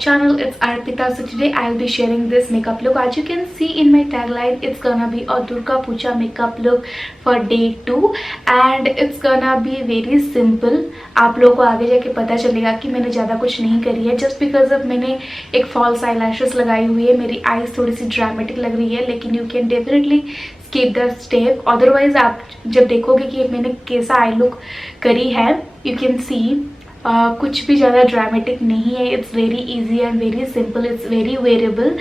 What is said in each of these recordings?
channel. It's Arpita. So today I'll be sharing this makeup look. As you can see in my tagline, it's gonna be a Durga puja makeup look for day 2 and it's gonna be very simple. आप लोगों को आगे जाके पता चलेगा कि मैंने ज़्यादा कुछ नहीं करी है, जस्ट बिकॉज अब मैंने एक फॉल्स आई लैशेस लगाई हुई है. मेरी आईज थोड़ी सी ड्रामेटिक लग रही है, लेकिन you can definitely skip the step. Otherwise आप जब देखोगे कि मैंने कैसा आई लुक करी है, यू कैन सी कुछ भी ज़्यादा ड्रामेटिक नहीं है. It's very easy and very simple, it's very variable.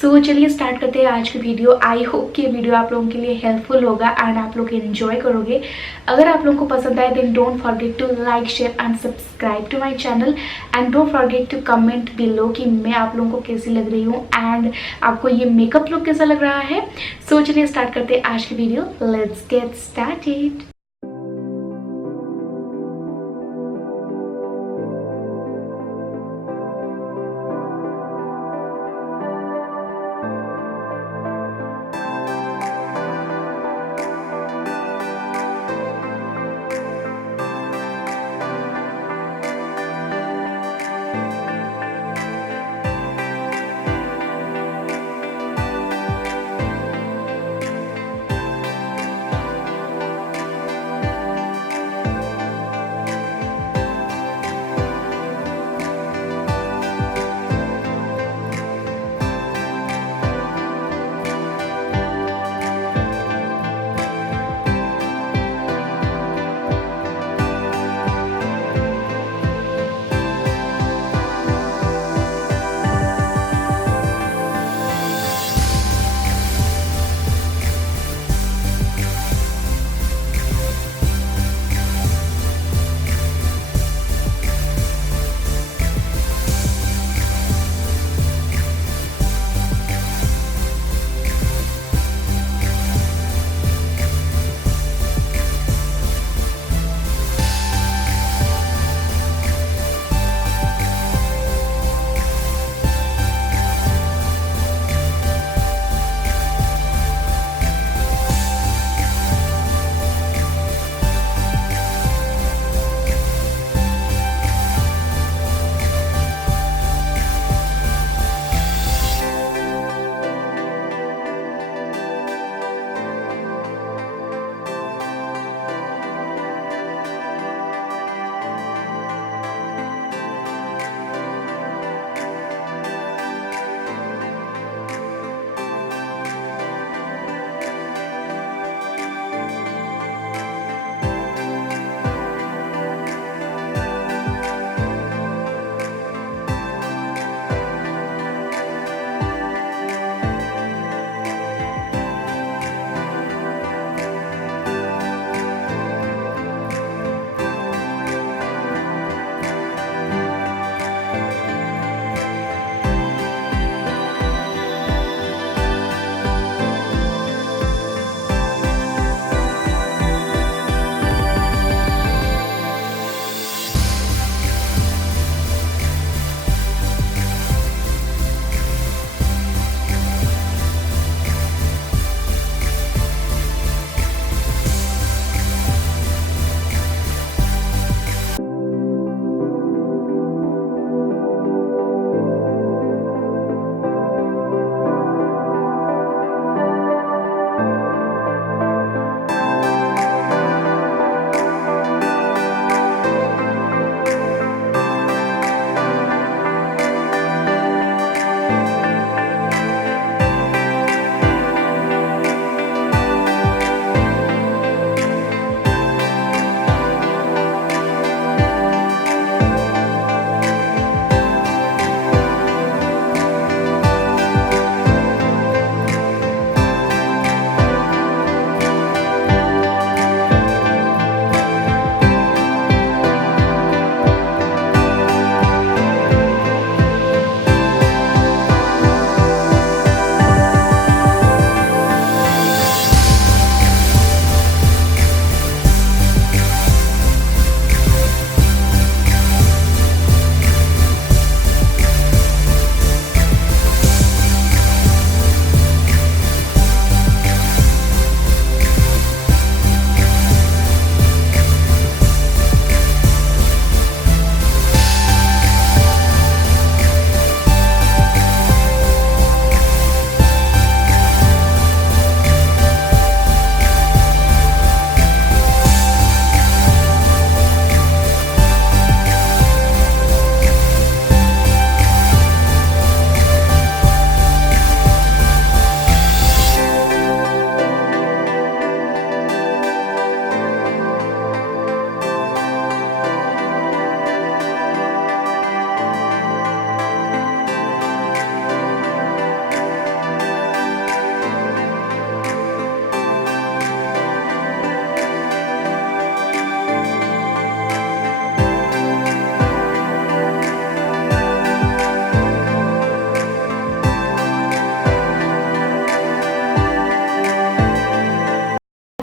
सो चलिए स्टार्ट करते हैं आज की वीडियो. आई होप कि वीडियो आप लोगों के लिए हेल्पफुल होगा एंड आप लोग एंजॉय करोगे. अगर आप लोगों को पसंद आए then don't forget to like, share and subscribe to my channel and don't forget to comment below कि मैं आप लोगों को कैसी लग रही हूँ एंड आपको ये मेकअप लुक कैसा लग रहा है. सो चलिए स्टार्ट करते हैं आज की video. Let's get started.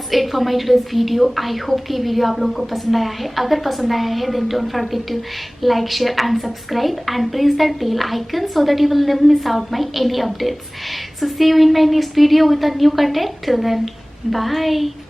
that's it for my today's video. I hope कि वीडियो आप लोगों को पसंद आया है. अगर पसंद आया है then don't forget to like, share and subscribe and press that bell icon so that you will never miss out my any updates. So see you in my next video with a new content. Till then, bye.